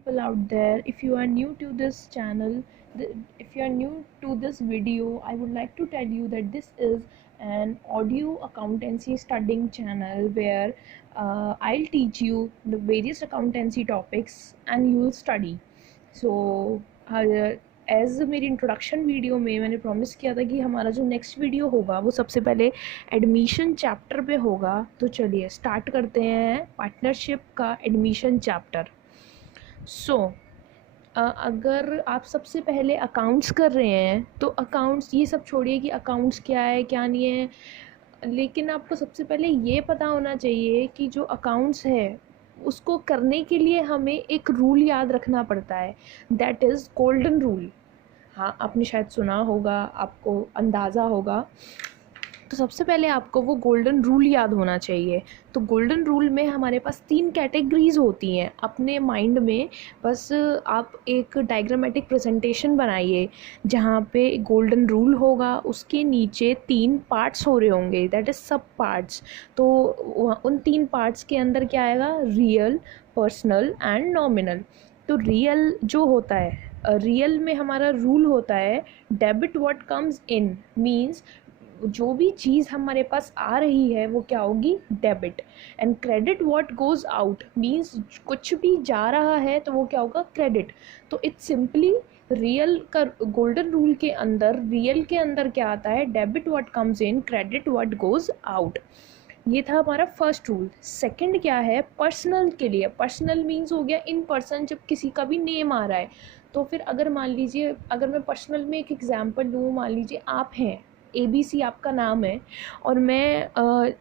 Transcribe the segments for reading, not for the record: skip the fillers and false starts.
people out there. If you are new to this channel, if you are new to this video, I would like to tell you that this is an audio accountancy studying channel where I'll teach you the various accountancy topics and you will study. So as मेरी introduction video में मैंने promise किया था कि हमारा जो next video होगा वो सबसे पहले एडमिशन चैप्टर पे होगा। तो चलिए स्टार्ट करते हैं पार्टनरशिप का एडमिशन चैप्टर। सो अगर आप सबसे पहले अकाउंट्स कर रहे हैं तो अकाउंट्स ये सब छोड़िए कि अकाउंट्स क्या है क्या नहीं है, लेकिन आपको सबसे पहले ये पता होना चाहिए कि जो अकाउंट्स है उसको करने के लिए हमें एक रूल याद रखना पड़ता है, दैट इज़ गोल्डन रूल। हाँ, आपने शायद सुना होगा, आपको अंदाज़ा होगा। तो सबसे पहले आपको वो गोल्डन रूल याद होना चाहिए। तो गोल्डन रूल में हमारे पास 3 कैटेगरीज होती हैं। अपने माइंड में बस आप एक डायग्रामेटिक प्रेजेंटेशन बनाइए जहाँ पे गोल्डन रूल होगा, उसके नीचे 3 पार्ट्स हो रहे होंगे, दैट इज़ सब पार्ट्स। तो उन 3 पार्ट्स के अंदर क्या आएगा? Real, personal and nominal. तो रियल जो होता है, रियल में हमारा रूल होता है debit what comes in, means जो भी चीज़ हमारे पास आ रही है वो क्या होगी? Debit. And credit what goes out, means कुछ भी जा रहा है तो वो क्या होगा? क्रेडिट। तो इट्स सिंपली रियल का गोल्डन रूल के अंदर, रियल के अंदर क्या आता है? Debit what comes in, credit what goes out. ये था हमारा फर्स्ट रूल। सेकंड क्या है? पर्सनल के लिए। पर्सनल मीन्स हो गया इन पर्सन, जब किसी का भी नेम आ रहा है। तो फिर अगर मान लीजिए, अगर मैं पर्सनल में एक एग्जांपल दूँ, मान लीजिए आप हैं, ABC आपका नाम है, और मैं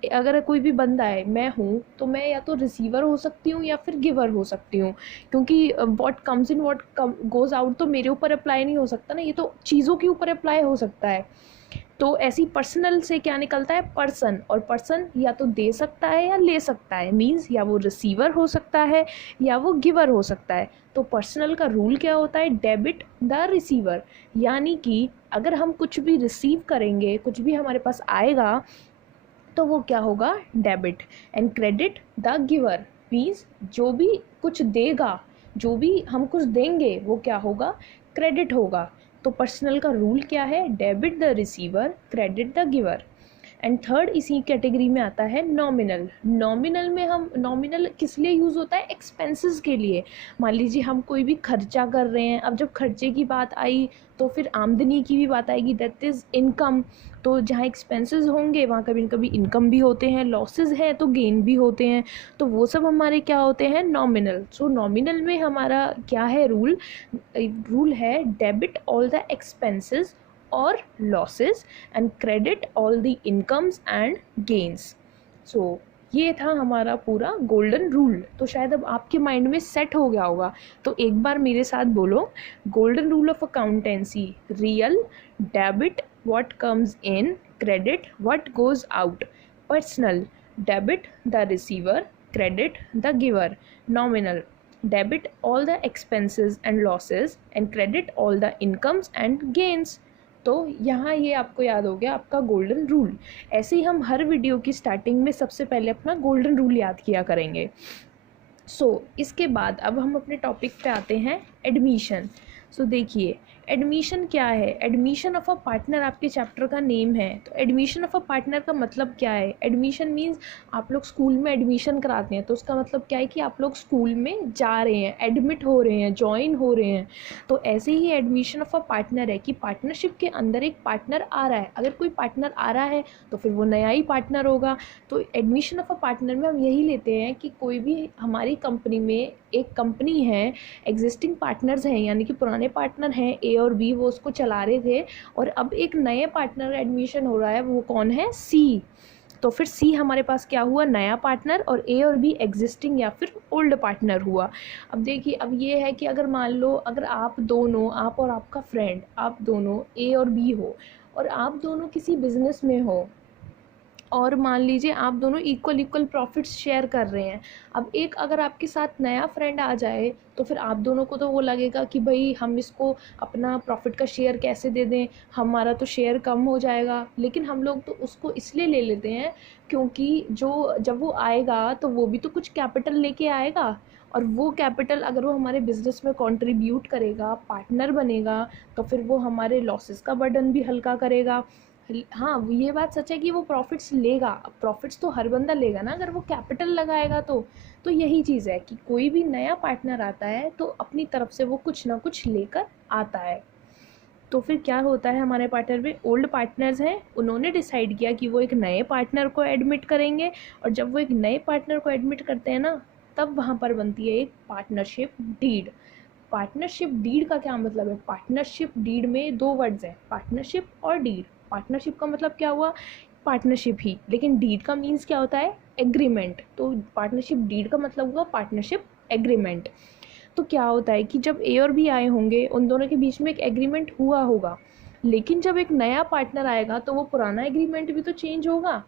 अगर कोई भी बंदा है, मैं हूँ, तो मैं या तो रिसीवर हो सकती हूँ या फिर गिवर हो सकती हूँ, क्योंकि what comes in what goes out तो मेरे ऊपर अप्लाई नहीं हो सकता ना, ये तो चीज़ों के ऊपर अप्लाई हो सकता है। तो ऐसी पर्सनल से क्या निकलता है? पर्सन। और पर्सन या तो दे सकता है या ले सकता है, मीन्स या वो रिसीवर हो सकता है या वो गिवर हो सकता है। तो पर्सनल का रूल क्या होता है? डेबिट द रिसीवर, यानी कि अगर हम कुछ भी रिसीव करेंगे, कुछ भी हमारे पास आएगा, तो वो क्या होगा? Debit. And credit the giver, means जो भी कुछ देगा, जो भी हम कुछ देंगे वो क्या होगा? क्रेडिट होगा। तो पर्सनल का रूल क्या है? Debit the receiver, credit the giver. And third इसी कैटेगरी में आता है नॉमिनल। नॉमिनल में हम, नॉमिनल किस लिए यूज़ होता है? एक्सपेंसेस के लिए। मान लीजिए हम कोई भी खर्चा कर रहे हैं, अब जब खर्चे की बात आई तो फिर आमदनी की भी बात आएगी, दैट इज़ इनकम। तो जहाँ एक्सपेंसेस होंगे वहाँ कभी न कभी इनकम भी होते हैं, लॉसेस हैं तो गेन भी होते हैं। तो वो सब हमारे क्या होते हैं? नॉमिनल। सो नॉमिनल में हमारा क्या है रूल? रूल है debit all the expenses or losses and credit all the incomes and gains. So ये था हमारा पूरा गोल्डन रूल। तो शायद अब आपके माइंड में सेट हो गया होगा। तो एक बार मेरे साथ बोलो, golden rule of accountancy: real, debit what comes in, credit what goes out. Personal, debit the receiver, credit the giver. Nominal, debit all the expenses and losses and credit all the incomes and gains. तो यहाँ ये आपको याद हो गया आपका golden rule. ऐसे ही हम हर वीडियो की स्टार्टिंग में सबसे पहले अपना गोल्डन रूल याद किया करेंगे। इसके बाद अब हम अपने टॉपिक पे आते हैं, एडमिशन। देखिए एडमिशन क्या है? एडमिशन ऑफ अ पार्टनर आपके चैप्टर का नेम है। तो एडमिशन ऑफ अ पार्टनर का मतलब क्या है? एडमिशन मीन्स आप लोग स्कूल में एडमिशन कराते हैं, तो उसका मतलब क्या है कि आप लोग स्कूल में जा रहे हैं, एडमिट हो रहे हैं, ज्वाइन हो रहे हैं। तो ऐसे ही एडमिशन ऑफ अ पार्टनर है कि पार्टनरशिप के अंदर एक पार्टनर आ रहा है। अगर कोई पार्टनर आ रहा है तो फिर वो नया ही पार्टनर होगा। तो एडमिशन ऑफ अ पार्टनर में हम यही लेते हैं कि कोई भी हमारी कंपनी में एक कंपनी है, एग्जिस्टिंग पार्टनर्स हैं, यानी कि पुराने पार्टनर हैं ए और बी, वो उसको चला रहे थे, और अब एक नए पार्टनर एडमिशन हो रहा है, वो कौन है? सी। तो फिर सी हमारे पास क्या हुआ? नया पार्टनर, और ए और बी एग्जिस्टिंग या फिर ओल्ड पार्टनर हुआ। अब देखिए, अब ये है कि अगर मान लो, अगर आप दोनों, आप और आपका फ्रेंड, आप दोनों ए और बी हो, और आप दोनों किसी बिजनेस में हो, और मान लीजिए आप दोनों इक्वल प्रॉफिट्स शेयर कर रहे हैं। अब एक अगर आपके साथ नया फ्रेंड आ जाए तो फिर आप दोनों को तो वो लगेगा कि भाई हम इसको अपना प्रॉफिट का शेयर कैसे दे दें, हमारा तो शेयर कम हो जाएगा। लेकिन हम लोग तो उसको इसलिए ले लेते हैं क्योंकि जो जब वो आएगा तो वो भी तो कुछ कैपिटल लेके आएगा, और वो कैपिटल अगर वो हमारे बिजनेस में कंट्रीब्यूट करेगा, पार्टनर बनेगा, तो फिर वो हमारे लॉसेस का बर्डन भी हल्का करेगा। हाँ, ये बात सच है कि वो प्रॉफिट्स लेगा, प्रॉफिट्स तो हर बंदा लेगा ना अगर वो कैपिटल लगाएगा तो यही चीज़ है कि कोई भी नया पार्टनर आता है तो अपनी तरफ से वो कुछ ना कुछ लेकर आता है। तो फिर क्या होता है, हमारे पार्टनर में ओल्ड पार्टनर्स हैं, उन्होंने डिसाइड किया कि वो एक नए पार्टनर को एडमिट करेंगे, और जब वो एक नए पार्टनर को एडमिट करते हैं ना, तब वहाँ पर बनती है एक पार्टनरशिप डीड। पार्टनरशिप डीड का क्या मतलब है? पार्टनरशिप डीड में दो वर्ड्स हैं, पार्टनरशिप और डीड। पार्टनरशिप का मतलब क्या हुआ? पार्टनरशिप ही, लेकिन डीड का मीन्स क्या होता है? एग्रीमेंट। तो पार्टनरशिप डीड का मतलब हुआ पार्टनरशिप एग्रीमेंट। तो क्या होता है कि जब ए और बी आए होंगे, उन दोनों के बीच में एक एग्रीमेंट हुआ होगा, लेकिन जब एक नया पार्टनर आएगा तो वो पुराना एग्रीमेंट भी तो चेंज होगा।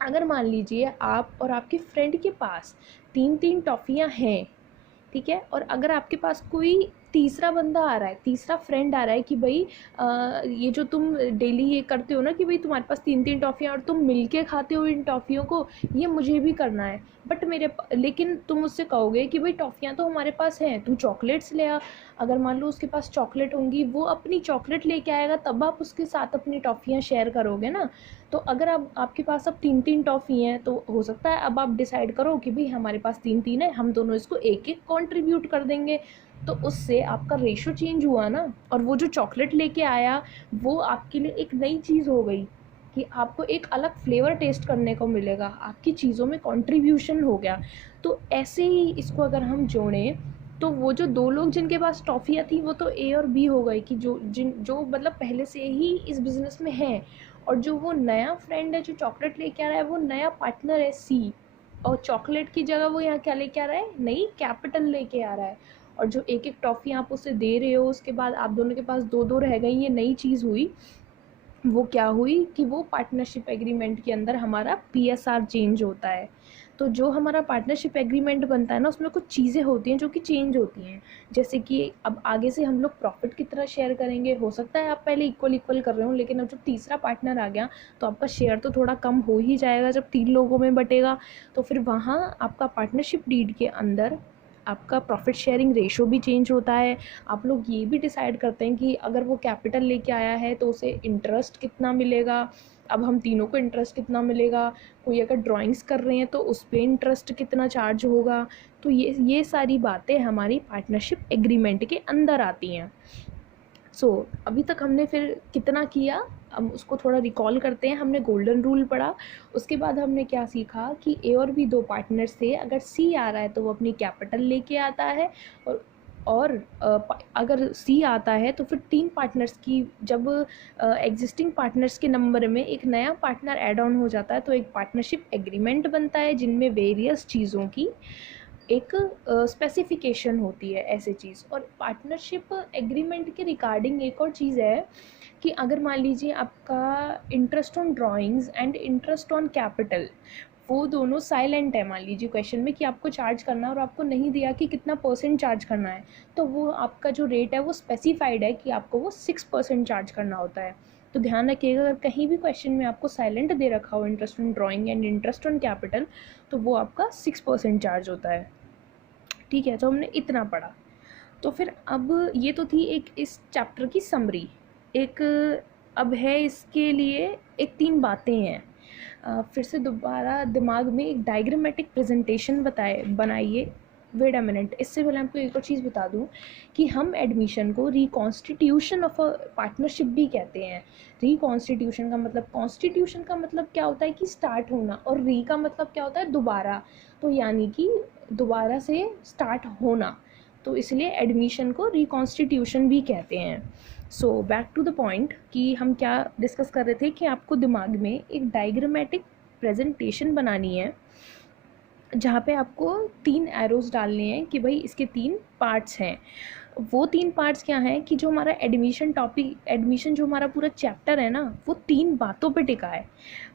अगर मान लीजिए आप और आपके फ्रेंड के पास तीन तीन टॉफ़ियाँ हैं, ठीक है, और अगर आपके पास कोई तीसरा बंदा आ रहा है, तीसरा फ्रेंड आ रहा है कि भाई ये जो तुम डेली ये करते हो ना कि भाई तुम्हारे पास तीन तीन टॉफ़ियाँ और तुम मिलके खाते हो इन टॉफ़ियों को, ये मुझे भी करना है, बट लेकिन तुम उससे कहोगे कि भाई टॉफ़ियाँ तो हमारे पास हैं, तू चॉकलेट्स ले आ। अगर मान लो उसके पास चॉकलेट होंगी, वो अपनी चॉकलेट लेके आएगा, तब आप उसके साथ अपनी टॉफ़ियाँ शेयर करोगे ना। तो अगर अब आपके पास अब तीन तीन टॉफ़ी हैं, तो हो सकता है अब आप डिसाइड करो कि भाई हमारे पास तीन तीन है, हम दोनों इसको एक एक कंट्रीब्यूट कर देंगे। तो उससे आपका रेशो चेंज हुआ ना, और वो जो चॉकलेट लेके आया वो आपके लिए एक नई चीज़ हो गई कि आपको एक अलग फ्लेवर टेस्ट करने को मिलेगा, आपकी चीज़ों में कंट्रीब्यूशन हो गया। तो ऐसे ही इसको अगर हम जोड़ें, तो वो जो दो लोग जिनके पास टॉफ़ियाँ थी वो तो ए और बी हो गए कि जो मतलब पहले से ही इस बिज़नेस में हैं, और जो वो नया फ्रेंड है जो चॉकलेट लेके आ रहा है, वो नया पार्टनर है सी, और चॉकलेट की जगह वो यहाँ क्या लेके आ रहा है? नई कैपिटल लेके आ रहा है। और जो एक एक टॉफ़ी आप उसे दे रहे हो, उसके बाद आप दोनों के पास दो दो रह गई, ये नई चीज़ हुई। वो क्या हुई कि वो पार्टनरशिप एग्रीमेंट के अंदर हमारा पीएसआर चेंज होता है। तो जो हमारा पार्टनरशिप एग्रीमेंट बनता है ना, उसमें कुछ चीज़ें होती हैं जो कि चेंज होती हैं, जैसे कि अब आगे से हम लोग प्रॉफिट कितना शेयर करेंगे। हो सकता है आप पहले इक्वल इक्वल कर रहे हो, लेकिन अब जब तीसरा पार्टनर आ गया तो आपका शेयर तो थोड़ा कम हो ही जाएगा जब तीन लोगों में बटेगा। तो फिर वहाँ आपका पार्टनरशिप डीड के अंदर आपका प्रॉफिट शेयरिंग रेशो भी चेंज होता है। आप लोग ये भी डिसाइड करते हैं कि अगर वो कैपिटल लेके आया है तो उसे इंटरेस्ट कितना मिलेगा। अब हम तीनों को इंटरेस्ट कितना मिलेगा, कोई अगर ड्राइंग्स कर रहे हैं तो उस पर इंटरेस्ट कितना चार्ज होगा। तो ये सारी बातें हमारी पार्टनरशिप एग्रीमेंट के अंदर आती हैं। अभी तक हमने फिर कितना किया, हम उसको थोड़ा रिकॉल करते हैं। हमने गोल्डन रूल पढ़ा, उसके बाद हमने क्या सीखा कि ए और बी दो पार्टनर्स थे, अगर सी आ रहा है तो वो अपनी कैपिटल लेके आता है, और अगर सी आता है तो फिर तीन पार्टनर्स की, जब एग्जिस्टिंग पार्टनर्स के नंबर में एक नया पार्टनर ऐड ऑन हो जाता है तो एक पार्टनरशिप एग्रीमेंट बनता है, जिनमें वेरियस चीज़ों की एक स्पेसिफिकेशन होती है ऐसे चीज़। और पार्टनरशिप एग्रीमेंट के रिगार्डिंग एक और चीज़ है कि अगर मान लीजिए आपका interest on drawings and interest on capital, वो दोनों साइलेंट है, मान लीजिए क्वेश्चन में कि आपको चार्ज करना है और आपको नहीं दिया कि कितना परसेंट चार्ज करना है, तो वो आपका जो रेट है वो स्पेसिफाइड है कि आपको वो 6% चार्ज करना होता है। तो ध्यान रखिएगा, अगर कहीं भी क्वेश्चन में आपको साइलेंट दे रखा हो interest on drawing and interest on capital, तो वो आपका 6% चार्ज होता है। ठीक है, तो हमने इतना पढ़ा। तो फिर अब ये तो थी एक इस चैप्टर की समरी। एक अब है इसके लिए एक तीन बातें हैं, फिर से दोबारा दिमाग में एक डायग्रामेटिक प्रेजेंटेशन बनाइए। वेट अ मिनट, इससे पहले आपको एक और चीज़ बता दूं कि हम एडमिशन को रिकॉन्स्टिट्यूशन ऑफ अ पार्टनरशिप भी कहते हैं। रिकॉन्स्टिट्यूशन का मतलब, कॉन्स्टिट्यूशन का मतलब क्या होता है कि स्टार्ट होना, और री का मतलब क्या होता है? दोबारा। तो यानी कि दोबारा से स्टार्ट होना, तो इसलिए एडमिशन को रिकॉन्स्टिट्यूशन भी कहते हैं। So back to the point कि हम क्या डिस्कस कर रहे थे कि आपको दिमाग में एक डायग्रामेटिक प्रेजेंटेशन बनानी है, जहाँ पे आपको तीन एरोज डालने हैं कि भाई इसके तीन पार्ट्स हैं। वो तीन पार्ट्स क्या हैं कि जो हमारा एडमिशन जो हमारा पूरा चैप्टर है ना, वो तीन बातों पे टिका है।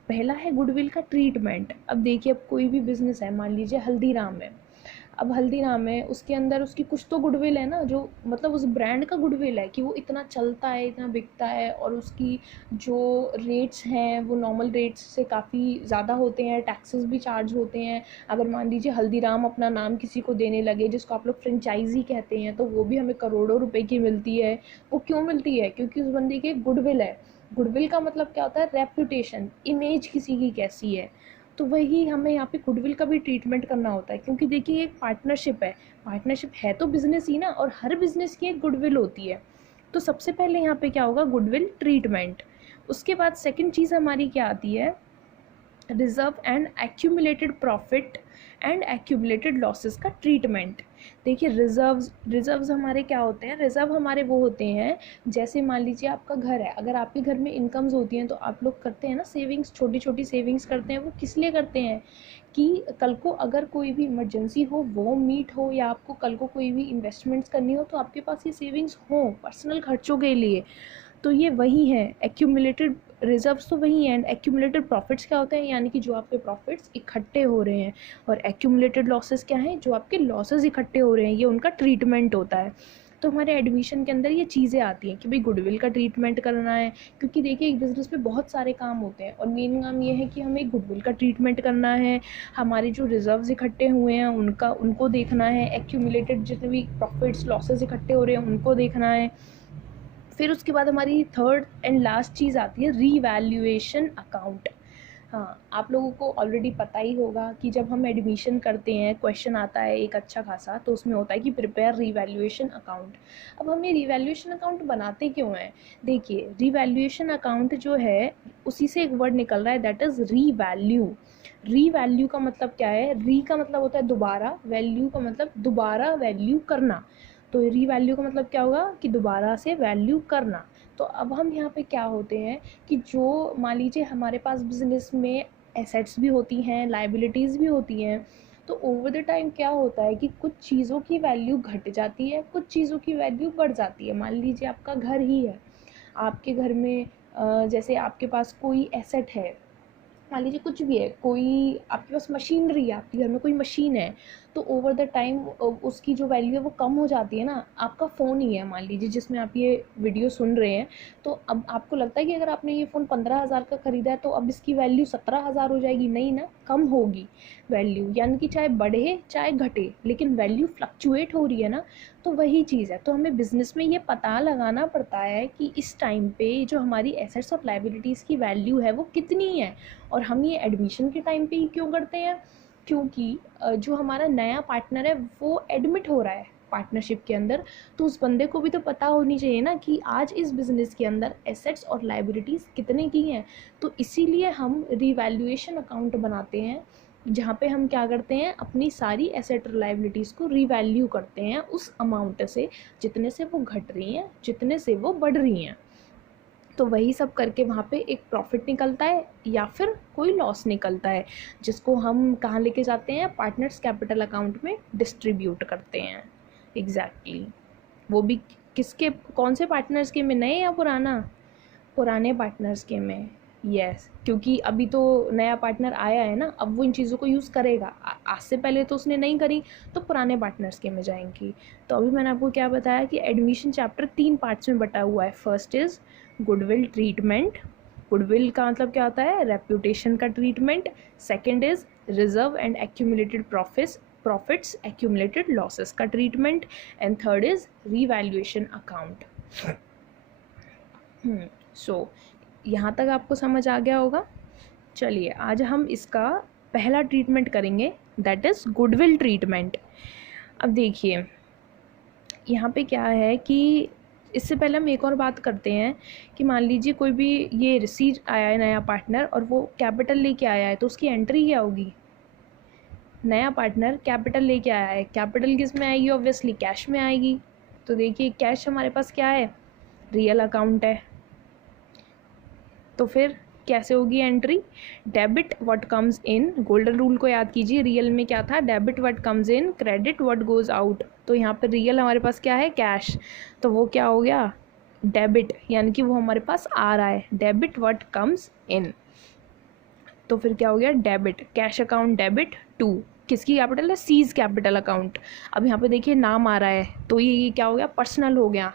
पहला है गुडविल का ट्रीटमेंट। अब देखिए, अब कोई भी बिजनेस है, मान लीजिए हल्दीराम है, अब हल्दीराम है, उसके अंदर उसकी कुछ तो गुडविल है ना, जो मतलब उस ब्रांड का गुडविल है कि वो इतना चलता है, इतना बिकता है, और उसकी जो रेट्स हैं वो नॉर्मल रेट्स से काफ़ी ज़्यादा होते हैं, टैक्सेस भी चार्ज होते हैं। अगर मान लीजिए हल्दीराम अपना नाम किसी को देने लगे, जिसको आप लोग फ्रेंचाइजी कहते हैं, तो वो भी हमें करोड़ों रुपए की मिलती है। वो क्यों मिलती है? क्योंकि उस बंदे की गुडविल है। गुडविल का मतलब क्या होता है? रेपुटेशन, इमेज किसी की कैसी है। तो वही हमें यहाँ पे गुडविल का भी ट्रीटमेंट करना होता है, क्योंकि देखिए एक पार्टनरशिप है, पार्टनरशिप है तो बिजनेस ही ना, और हर बिजनेस की एक गुडविल होती है। तो सबसे पहले यहाँ पे क्या होगा? Goodwill treatment. उसके बाद सेकंड चीज़ हमारी क्या आती है? Reserve and accumulated profit and accumulated losses का ट्रीटमेंट। देखिए रिजर्व्स हमारे क्या होते हैं? रिजर्व हमारे वो होते हैं, जैसे मान लीजिए आपका घर है, अगर आपके घर में इनकम्स होती हैं तो आप लोग करते हैं ना सेविंग्स, छोटी छोटी सेविंग्स करते हैं। वो किस लिए करते हैं? कि कल को अगर कोई भी इमरजेंसी हो, वो मीट हो, या आपको कल को कोई भी इन्वेस्टमेंट्स करनी हो, तो आपके पास ये सेविंग्स हो पर्सनल खर्चों के लिए। तो ये वही है एक्यूमुलेटेड रिजर्व्स, तो वही हैं। एंड एक्यूमुलेटेड प्रॉफिट्स क्या होते हैं? यानी कि जो आपके प्रॉफिट्स इकट्ठे हो रहे हैं। और एक्यूमुलेटेड लॉसेस क्या हैं? जो आपके लॉसेस इकट्ठे हो रहे हैं, ये उनका ट्रीटमेंट होता है। तो हमारे एडमिशन के अंदर ये चीज़ें आती हैं कि भाई गुडविल का ट्रीटमेंट करना है, क्योंकि देखिए एक बिज़नेस में बहुत सारे काम होते हैं, और मेन काम ये है कि हमें गुडविल का ट्रीटमेंट करना है, हमारे जो रिजर्व्स इकट्ठे हुए हैं उनको देखना है, एक्यूमुलेटेड जितने भी प्रॉफिट्स लॉसेस इकट्ठे हो रहे हैं उनको देखना है। फिर उसके बाद हमारी थर्ड एंड लास्ट चीज़ आती है रीवैल्यूएशन अकाउंट। हाँ, आप लोगों को ऑलरेडी पता ही होगा कि जब हम एडमिशन करते हैं, क्वेश्चन आता है एक अच्छा खासा, तो उसमें होता है कि प्रिपेयर रीवैल्यूएशन अकाउंट। अब हम ये रीवैल्यूएशन अकाउंट बनाते क्यों हैं? देखिए रीवैल्यूएशन अकाउंट जो है, उसी से एक वर्ड निकल रहा है, दैट इज़ रीवैल्यू। रीवैल्यू का मतलब क्या है? री का मतलब होता है दोबारा, वैल्यू का मतलब दोबारा वैल्यू करना। तो रीवैल्यू का मतलब क्या होगा? कि दोबारा से वैल्यू करना। तो अब हम यहाँ पे क्या होते हैं कि जो मान लीजिए हमारे पास बिज़नेस में एसेट्स भी होती हैं, लाइबिलिटीज़ भी होती हैं, तो ओवर द टाइम क्या होता है कि कुछ चीज़ों की वैल्यू घट जाती है, कुछ चीज़ों की वैल्यू बढ़ जाती है। मान लीजिए आपका घर ही है, आपके घर में जैसे आपके पास कोई एसेट है, मान लीजिए कुछ भी है, कोई आपके पास मशीनरी है, आपके घर में कोई मशीन है, तो ओवर द टाइम उसकी जो वैल्यू है वो कम हो जाती है ना। आपका फ़ोन ही है मान लीजिए जिसमें आप ये वीडियो सुन रहे हैं, तो अब आपको लगता है कि अगर आपने ये फ़ोन 15,000 का ख़रीदा है तो अब इसकी वैल्यू 17,000 हो जाएगी? नहीं ना, कम होगी वैल्यू। यानी कि चाहे बढ़े चाहे घटे, लेकिन वैल्यू फ्लक्चुएट हो रही है ना। तो वही चीज़ है। तो हमें बिज़नेस में ये पता लगाना पड़ता है कि इस टाइम पे जो हमारी एसेट्स और लाइबिलिटीज़ की वैल्यू है वो कितनी है। और हम ये एडमिशन के टाइम पे ही क्यों करते हैं? क्योंकि जो हमारा नया पार्टनर है वो एडमिट हो रहा है पार्टनरशिप के अंदर, तो उस बंदे को भी तो पता होनी चाहिए ना कि आज इस बिज़नेस के अंदर एसेट्स और लाइबिलिटीज़ कितने की हैं। तो इसीलिए हम रिवैल्यूएशन अकाउंट बनाते हैं, जहाँ पे हम क्या करते हैं, अपनी सारी एसेट और लाइबिलिटीज़ को रिवैल्यू करते हैं उस अमाउंट से, जितने से वो घट रही हैं, जितने से वो बढ़ रही हैं। तो वही सब करके वहाँ पे एक प्रॉफिट निकलता है या फिर कोई लॉस निकलता है, जिसको हम कहाँ लेके जाते हैं? पार्टनर्स कैपिटल अकाउंट में डिस्ट्रीब्यूट करते हैं। एग्जैक्टली वो भी किसके, कौन से पार्टनर्स के में? नए या पुराना? पुराने पार्टनर्स के में। यस, क्योंकि अभी तो नया पार्टनर आया है ना, अब वो इन चीज़ों को यूज़ करेगा। आज से पहले तो उसने नहीं करी, तो पुराने पार्टनर्स के में जाएंगी। तो अभी मैंने आपको क्या बताया कि एडमिशन चैप्टर 3 पार्ट्स में बटा हुआ है। First is goodwill treatment. Goodwill का मतलब क्या होता है? रेप्यूटेशन का treatment. Second is reserve and accumulated profits accumulated losses का treatment. And third is revaluation account. So यहाँ तक आपको समझ आ गया होगा। चलिए आज हम इसका पहला ट्रीटमेंट करेंगे, दैट इज़ गुडविल ट्रीटमेंट। अब देखिए यहाँ पे क्या है कि इससे पहले हम एक और बात करते हैं कि मान लीजिए कोई भी ये रिसीव आया है नया पार्टनर और वो कैपिटल लेके आया है, तो उसकी एंट्री क्या होगी? नया पार्टनर कैपिटल लेके आया है, कैपिटल किस में आएगी? ऑब्वियसली कैश में आएगी। तो देखिए कैश हमारे पास क्या है? रियल अकाउंट है। तो फिर कैसे होगी entry? Debit what comes in, golden rule को याद कीजिए। रियल में क्या था? Debit what comes in, credit what goes out. तो यहाँ पर रियल हमारे पास क्या है? कैश। तो वो क्या हो गया? डेबिट, यानी कि वो हमारे पास आ रहा है। डेबिट व्हाट कम्स इन, तो फिर क्या हो गया? Debit. Cash account debit to किसकी कैपिटल है, सीज कैपिटल अकाउंट। अब यहाँ पे देखिए नाम आ रहा है तो ये क्या हो गया, पर्सनल हो गया।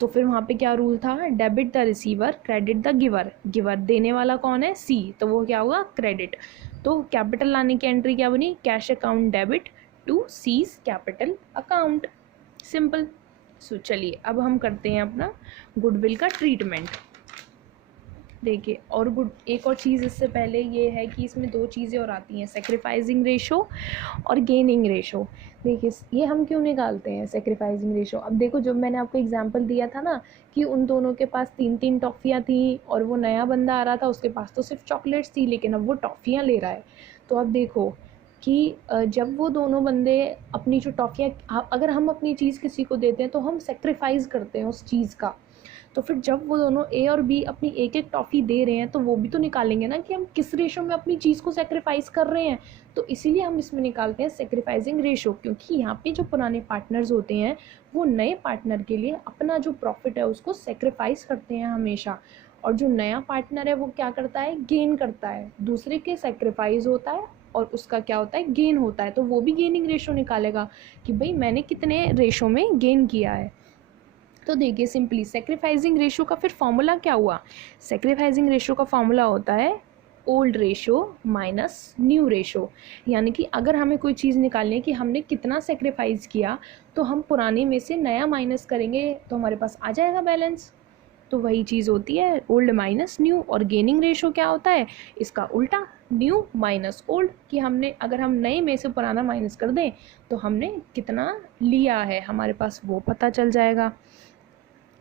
तो फिर वहाँ पे क्या रूल था, debit the receiver credit the giver. Giver देने वाला कौन है, सी, तो वो क्या होगा, क्रेडिट। तो कैपिटल लाने की एंट्री क्या बनी, cash account debit to C's capital account, simple. So चलिए अब हम करते हैं अपना गुडविल का ट्रीटमेंट। देखिए और एक और चीज़ इससे पहले ये है कि इसमें दो चीज़ें और आती हैं, सेक्रीफाइसिंग रेशो और गेनिंग रेशो। देखिए ये हम क्यों निकालते हैं सेक्रीफाइसिंग रेशो। अब देखो जब मैंने आपको एग्जांपल दिया था ना कि उन दोनों के पास 3-3 टॉफ़ियाँ थी और वो नया बंदा आ रहा था, उसके पास तो सिर्फ चॉकलेट्स थी, लेकिन अब वो टॉफ़ियाँ ले रहा है। तो अब देखो कि जब वो दोनों बंदे अपनी जो टॉफ़ियाँ, अगर हम अपनी चीज़ किसी को देते हैं तो हम सेक्रीफाइस करते हैं उस चीज़ का। तो फिर जब वो दोनों ए और बी अपनी एक एक टॉफ़ी दे रहे हैं तो वो भी तो निकालेंगे ना कि हम किस रेशो में अपनी चीज़ को सेक्रीफाइस कर रहे हैं। तो इसीलिए हम इसमें निकालते हैं सेक्रीफाइसिंग रेशो, क्योंकि यहाँ पे जो पुराने पार्टनर्स होते हैं वो नए पार्टनर के लिए अपना जो प्रॉफिट है उसको सेक्रीफाइस करते हैं हमेशा, और जो नया पार्टनर है वो क्या करता है, गेन करता है। दूसरे के सेक्रीफाइस होता है और उसका क्या होता है, गेन होता है। तो वो भी गेनिंग रेशो निकालेगा कि भाई मैंने कितने रेशो में गेन किया है। तो देखिए सिंपली सेक्रीफाइसिंग रेशो का फिर फॉर्मूला क्या हुआ, सेक्रीफाइसिंग रेशो का फॉर्मूला होता है old ratio minus new ratio. यानी कि अगर हमें कोई चीज़ निकालनी है कि हमने कितना सेक्रीफाइस किया, तो हम पुराने में से नया माइनस करेंगे तो हमारे पास आ जाएगा बैलेंस। तो वही चीज़ होती है ओल्ड माइनस न्यू। और गेनिंग रेशो क्या होता है, इसका उल्टा, न्यू माइनस ओल्ड, कि हमने अगर हम नए में से पुराना माइनस कर दें तो हमने कितना लिया है हमारे पास वो पता चल जाएगा।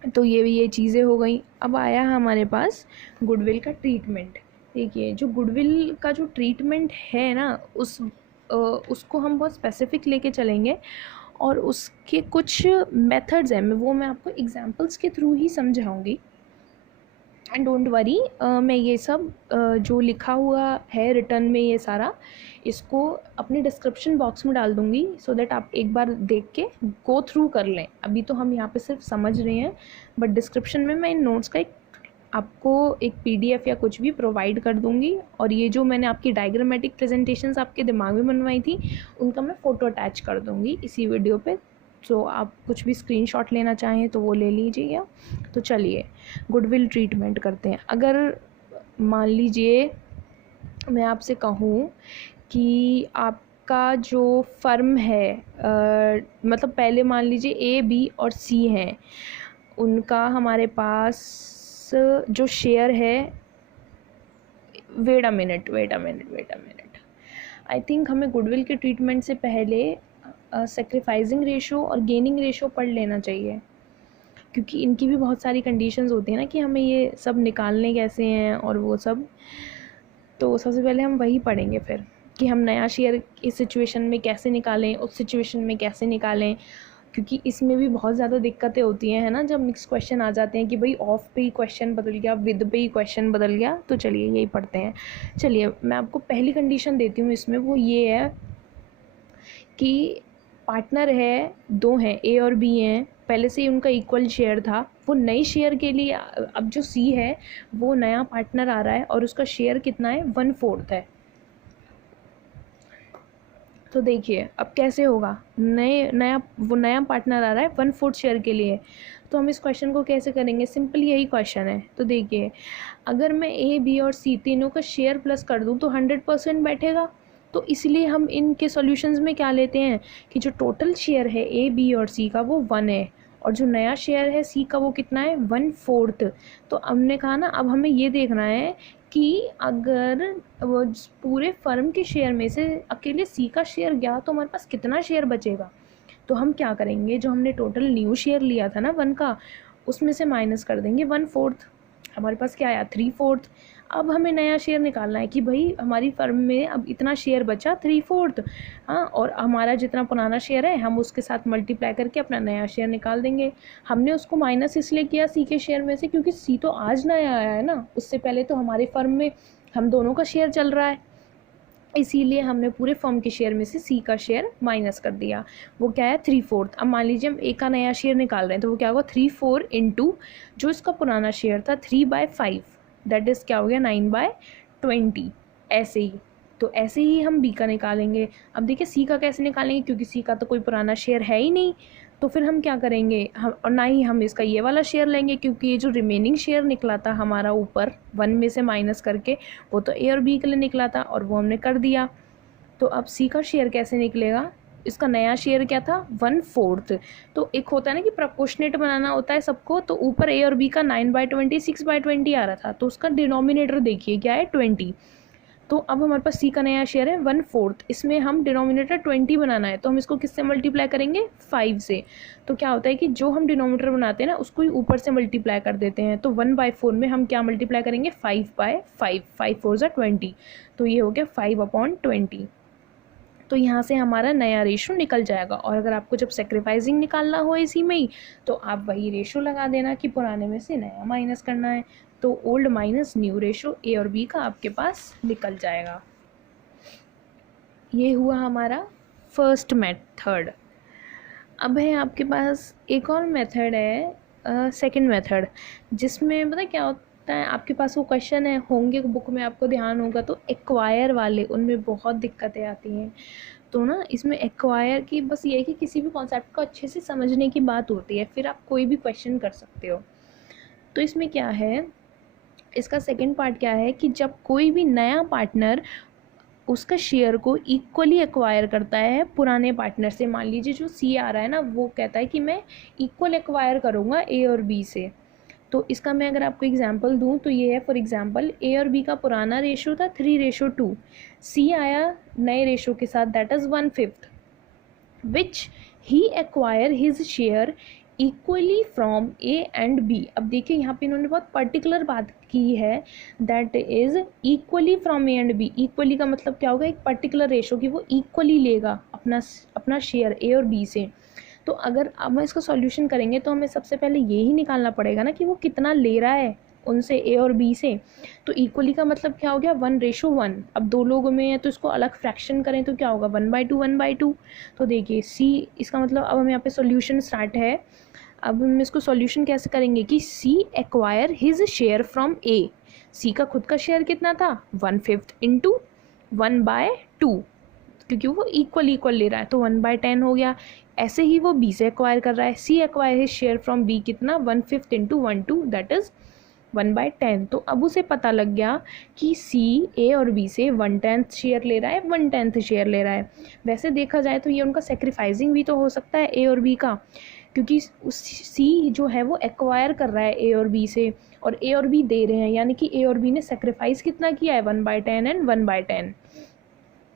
तो ये चीज़ें हो गई। अब आया हमारे पास गुडविल का ट्रीटमेंट। देखिए जो गुडविल का जो ट्रीटमेंट है ना उसको हम बहुत स्पेसिफिक लेके चलेंगे, और उसके कुछ मेथड्स हैं, मैं आपको एग्जांपल्स के थ्रू ही समझाऊंगी। एंड डोंट वरी, मैं ये सब जो लिखा हुआ है रिटर्न में ये सारा, इसको अपने डिस्क्रिप्शन बॉक्स में डाल दूँगी, सो दैट आप एक बार देख के गो थ्रू कर लें। अभी तो हम यहाँ पे सिर्फ समझ रहे हैं, बट डिस्क्रिप्शन में मैं इन नोट्स का आपको एक PDF या कुछ भी प्रोवाइड कर दूँगी। और ये जो मैंने आपकी डायग्रामेटिक प्रेजेंटेशंस आपके दिमाग में बनवाई थी उनका मैं फ़ोटो अटैच कर दूँगी इसी वीडियो पे। तो आप कुछ भी स्क्रीनशॉट लेना चाहें तो वो ले लीजिएगा। तो चलिए गुडविल ट्रीटमेंट करते हैं। अगर मान लीजिए मैं आपसे कहूँ कि आपका जो फर्म है, मतलब पहले मान लीजिए A, B और C हैं, उनका हमारे पास जो शेयर है, wait a minute, I think हमें गुडविल के ट्रीटमेंट से पहले सेक्रीफाइसिंग रेशो और गेनिंग रेशो पढ़ लेना चाहिए, क्योंकि इनकी भी बहुत सारी कंडीशंस होती हैं ना कि हमें ये सब निकालने कैसे हैं और वो सब। तो सबसे पहले हम वही पढ़ेंगे फिर कि हम नया शेयर इस सिचुएशन में कैसे निकालें, उस सिचुएशन में कैसे निकालें, क्योंकि इसमें भी बहुत ज़्यादा दिक्कतें होती हैं, है ना, जब मिक्स क्वेश्चन आ जाते हैं कि भाई ऑफ पे ही क्वेश्चन बदल गया, विद पे ही क्वेश्चन बदल गया। तो चलिए यही पढ़ते हैं। चलिए मैं आपको पहली कंडीशन देती हूँ इसमें, वो ये है कि पार्टनर है, दो हैं, A और B हैं, पहले से ही उनका इक्वल शेयर था। वो नई शेयर के लिए अब जो C है वो नया पार्टनर आ रहा है और उसका शेयर कितना है, 1/4 है। तो देखिए अब कैसे होगा, वो नया पार्टनर आ रहा है 1/4 शेयर के लिए। तो हम इस क्वेश्चन को कैसे करेंगे, सिंपल यही क्वेश्चन है। तो देखिए अगर मैं A, B और C तीनों का शेयर प्लस कर दूँ तो 100% बैठेगा। तो इसलिए हम इनके सॉल्यूशंस में क्या लेते हैं कि जो टोटल शेयर है A, B और C का वो 1 है, और जो नया शेयर है C का वो कितना है, 1/4। तो हमने कहा ना, अब हमें ये देखना है कि अगर वो पूरे फर्म के शेयर में से अकेले C का शेयर गया तो हमारे पास कितना शेयर बचेगा। तो हम क्या करेंगे, जो हमने टोटल न्यू शेयर लिया था ना 1 का, उसमें से माइनस कर देंगे 1/4, हमारे पास क्या आया, 3/4। अब हमें नया शेयर निकालना है कि भाई हमारी फर्म में अब इतना शेयर बचा 3/4, हाँ, और हमारा जितना पुराना शेयर है हम उसके साथ मल्टीप्लाई करके अपना नया शेयर निकाल देंगे। हमने उसको माइनस इसलिए किया C के शेयर में से क्योंकि C तो आज नया आया है ना, उससे पहले तो हमारी फर्म में हम दोनों का शेयर चल रहा है, इसीलिए हमने पूरे फर्म के शेयर में से C का शेयर माइनस कर दिया। वो क्या है, 3/4। अब मान लीजिए हम A का नया शेयर निकाल रहे हैं तो वो क्या होगा, 3/4 इंटू जो इसका पुराना शेयर था 3/5, दैट इज़ क्या हो गया, 9/20, ऐसे ही। तो ऐसे ही हम बी का निकालेंगे। अब देखिए सी का कैसे निकालेंगे, क्योंकि सी का तो कोई पुराना शेयर है ही नहीं, तो फिर हम क्या करेंगे, हम और ना ही हम इसका ये वाला शेयर लेंगे, क्योंकि ये जो रिमेनिंग शेयर निकला था हमारा ऊपर 1 में से माइनस करके, वो तो ए और बी के लिए निकला था और वो हमने कर दिया। तो अब सी का शेयर कैसे निकलेगा, इसका नया शेयर क्या था 1/4। तो एक होता है ना कि प्रपोर्शनेट बनाना होता है सबको, तो ऊपर ए और बी का 9/20 6/20 आ रहा था, तो उसका डिनोमिनेटर देखिए क्या है 20। तो अब हमारे पास सी का नया शेयर है 1/4, इसमें हम डिनोमिनेटर 20 बनाना है, तो हम इसको किससे मल्टीप्लाई करेंगे 5 से। तो क्या होता है कि जो हम डिनोमिनेटर बनाते हैं ना उसको ही ऊपर से मल्टीप्लाई कर देते हैं, तो 1/4 में हम क्या मल्टीप्लाई करेंगे 5/5, 5 4 20, तो ये हो गया 5/20। तो यहाँ से हमारा नया रेशो निकल जाएगा। और अगर आपको जब सेक्रीफाइसिंग निकालना हो इसी में ही, तो आप वही रेशो लगा देना कि पुराने में से नया माइनस करना है, तो old minus new ratio A और बी का आपके पास निकल जाएगा। ये हुआ हमारा फर्स्ट मेथड। अब है आपके पास एक और मेथड है, सेकंड मेथड, जिसमें पता क्या होता है, आपके पास वो क्वेश्चन है होंगे बुक में, आपको ध्यान होगा, तो एक्वायर वाले उनमें बहुत दिक्कतें आती हैं। तो ना इसमें एक्वायर की बस ये है कि किसी भी कॉन्सेप्ट को अच्छे से समझने की बात होती है, फिर आप कोई भी क्वेश्चन कर सकते हो। तो इसमें क्या है, इसका सेकंड पार्ट क्या है कि जब कोई भी नया पार्टनर उसका शेयर को इक्वली एक्वायर करता है पुराने पार्टनर से, मान लीजिए जो सी आ रहा है ना वो कहता है कि मैं इक्वल एक्वायर करूँगा ए और बी से। तो इसका मैं अगर आपको एग्जांपल दूं तो ये है, फॉर एग्जांपल ए और बी का पुराना रेशो था 3:2, सी आया नए रेशो के साथ that is 1/5, which he acquire his share equally from A and B. अब देखिए यहाँ पे इन्होंने बहुत पर्टिकुलर बात की है, that is equally from A and B. Equally का मतलब क्या होगा, एक पर्टिकुलर रेशो की वो इक्वली लेगा अपना शेयर ए और बी से। तो अगर अब हम इसका सॉल्यूशन करेंगे तो हमें सबसे पहले ये ही निकालना पड़ेगा ना कि वो कितना ले रहा है उनसे, ए और बी से। तो इक्वली का मतलब क्या हो गया 1:1। अब दो लोगों में है तो इसको अलग फ्रैक्शन करें तो क्या होगा 1/2 1/2। तो देखिए सी, इसका मतलब अब हम यहाँ पे सॉल्यूशन स्टार्ट है। अब हम इसको सॉल्यूशन कैसे करेंगे कि सी एक्वायर हिज शेयर फ्रॉम ए। सी का खुद का शेयर कितना था 1/5 इंटू 1/2, क्योंकि वो इक्वल ले रहा है तो 1/10 हो गया। ऐसे ही वो बी से एक्वायर कर रहा है, C acquire his share from B कितना 1/5 इंटू 1/2 दैट इज़ 1/10। तो अब उसे पता लग गया कि सी ए और बी से 1/10 शेयर ले रहा है, 1/10 शेयर ले रहा है। वैसे देखा जाए तो ये उनका सेक्रीफाइसिंग भी तो हो सकता है ए और बी का, क्योंकि सी जो है वो एक्वायर कर रहा है ए और बी से और ए और बी दे रहे हैं, यानी कि ए और बी ने सेक्रीफाइस कितना किया है 1/10 एंड 1/10।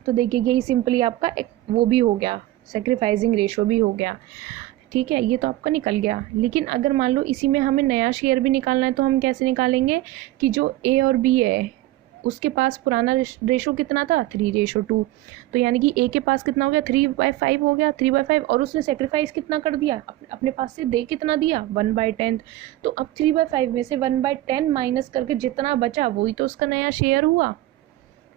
तो देखिए यही सिंपली आपका एक वो भी हो गया, सेक्रीफाइसिंग रेशो भी हो गया। ठीक है, ये तो आपका निकल गया। लेकिन अगर मान लो इसी में हमें नया शेयर भी निकालना है तो हम कैसे निकालेंगे कि जो ए और बी है उसके पास पुराना रेशो कितना था 3:2, तो यानी कि ए के पास कितना हो गया 3/5 हो गया, 3/5, और उसने सेक्रीफाइस कितना कर दिया अपने पास से दे कितना दिया 1/10। तो अब 3/5 में से 1/10 माइनस करके जितना बचा वही तो उसका नया शेयर हुआ,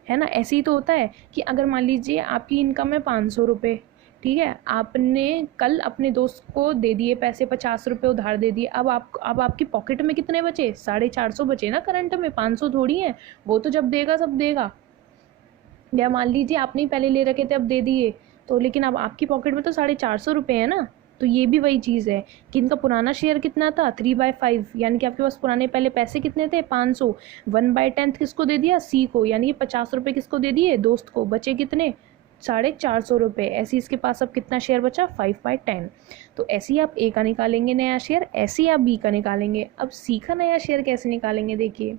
है ना। ऐसे ही तो होता है कि अगर मान लीजिए आपकी इनकम है 500 रुपये, ठीक है, आपने कल अपने दोस्त को दे दिए पैसे 50 रुपये उधार दे दिए, अब आपकी पॉकेट में कितने बचे 450 बचे ना करंट में, 500 थोड़ी है, वो तो जब देगा सब देगा। या मान लीजिए आपने ही पहले ले रखे थे अब दे दिए, तो लेकिन अब आपकी पॉकेट में तो 450 रुपये है ना। तो ये भी वही चीज़ है कि इनका पुराना शेयर कितना था 3/5, यानी कि आपके पास पुराने पहले पैसे कितने थे 500, 1/10 किसको दे दिया सी को, यानी कि 50 रुपये किसको दे दिए दोस्त को, बचे कितने 450 रुपये। ऐसे इसके पास अब कितना शेयर बचा 5/10। तो ऐसे ही आप ए का निकालेंगे नया शेयर, ऐसे ही आप बी का निकालेंगे। अब सी का नया शेयर कैसे निकालेंगे, देखिए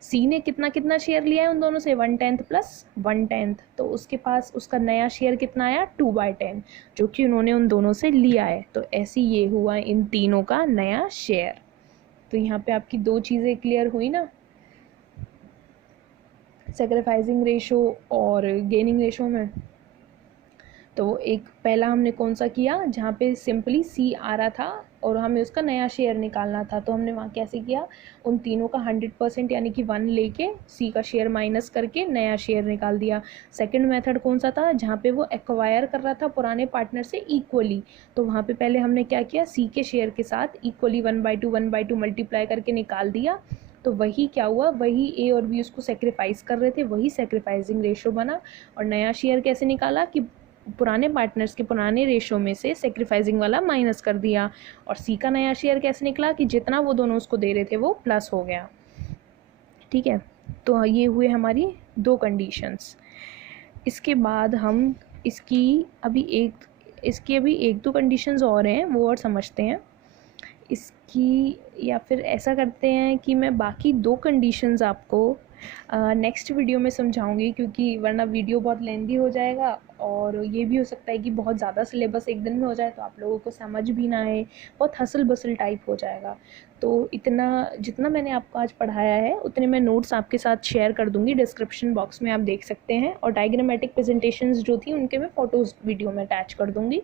सी ने कितना कितना शेयर लिया है उन दोनों से 1/10 प्लस 1/10, तो उसके पास उसका नया शेयर कितना आया 2/10, जो कि उन्होंने उन दोनों से लिया है। तो ऐसे ये हुआ इन तीनों का नया शेयर। तो यहाँ पे आपकी दो चीज़ें क्लियर हुई ना, सेक्रीफाइसिंग रेशो और गेनिंग रेशो में। तो एक पहला हमने कौन सा किया जहाँ पे सिंपली सी आ रहा था और हमें उसका नया शेयर निकालना था, तो हमने वहाँ कैसे किया, उन तीनों का 100% यानी कि 1 लेके सी का शेयर माइनस करके नया शेयर निकाल दिया। सेकंड मेथड कौन सा था, जहाँ पे वो एक्वायर कर रहा था पुराने पार्टनर से इक्वली, तो वहाँ पे पहले हमने क्या किया सी के शेयर के साथ इक्वली 1/2 1/2 मल्टीप्लाई करके निकाल दिया। तो वही क्या हुआ, वही ए और बी उसको सेक्रीफाइस कर रहे थे, वही सेक्रीफाइसिंग रेशो बना। और नया शेयर कैसे निकाला कि पुराने पार्टनर्स के पुराने रेशो में से सेक्रीफाइसिंग वाला माइनस कर दिया। और सी का नया शेयर कैसे निकला कि जितना वो दोनों उसको दे रहे थे वो प्लस हो गया। ठीक है, तो ये हुए हमारी दो कंडीशंस। इसके बाद हम इसकी अभी एक दो कंडीशंस और हैं, वो और समझते हैं इसकी। या फिर ऐसा करते हैं कि मैं बाकी दो कंडीशंस आपको नेक्स्ट वीडियो में समझाऊंगी, क्योंकि वरना वीडियो बहुत लेंदी हो जाएगा और ये भी हो सकता है कि बहुत ज़्यादा सिलेबस एक दिन में हो जाए तो आप लोगों को समझ भी ना आए, बहुत हसल बसल टाइप हो जाएगा। तो इतना जितना मैंने आपको आज पढ़ाया है उतने मैं नोट्स आपके साथ शेयर कर दूँगी, डिस्क्रिप्शन बॉक्स में आप देख सकते हैं। और डायग्रामेटिक प्रेजेंटेशंस जो थी उनके मैं फ़ोटोज़ वीडियो में अटैच कर दूँगी,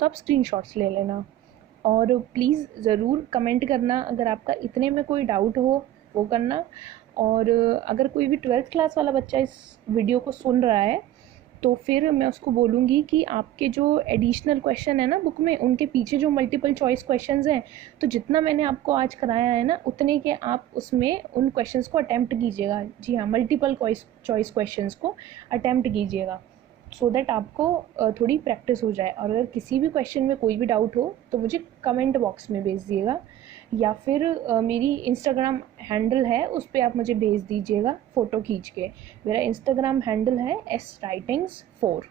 तो आप स्क्रीनशॉट्स ले लेना। और प्लीज़ ज़रूर कमेंट करना अगर आपका इतने में कोई डाउट हो, वो करना। और अगर कोई भी 12th क्लास वाला बच्चा इस वीडियो को सुन रहा है तो फिर मैं उसको बोलूँगी कि आपके जो एडिशनल क्वेश्चन है ना बुक में, उनके पीछे जो मल्टीपल चॉइस क्वेश्चंस हैं, तो जितना मैंने आपको आज कराया है ना उतने के आप उसमें उन क्वेश्चंस को अटैम्प्ट कीजिएगा। जी हाँ, मल्टीपल चॉइस क्वेश्चंस को अटैम्प्ट कीजिएगा, सो दैट आपको थोड़ी प्रैक्टिस हो जाए। और अगर किसी भी क्वेश्चन में कोई भी डाउट हो तो मुझे कमेंट बॉक्स में भेज दिएगा, या फिर मेरी इंस्टाग्राम हैंडल है उस पर आप मुझे भेज दीजिएगा फ़ोटो खींच के। मेरा इंस्टाग्राम हैंडल है S_writings4,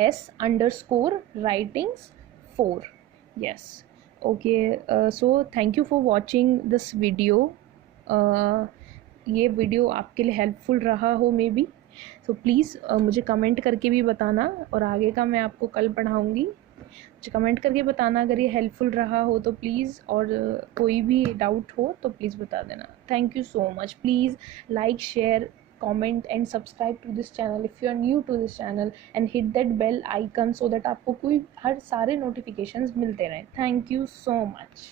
S_writings4। yes, okay, so thank you for watching this video। ये वीडियो आपके लिए हेल्पफुल रहा हो मे बी, सो प्लीज़ मुझे कमेंट करके भी बताना, और आगे का मैं आपको कल पढ़ाऊँगी। मुझे कमेंट करके बताना अगर ये हेल्पफुल रहा हो तो प्लीज़, और कोई भी डाउट हो तो प्लीज़ बता देना। Thank you so much. Please like, share, comment and subscribe to this channel if you are new to this channel, and hit that bell icon so that आपको कोई हर सारे notifications मिलते रहें। Thank you so much।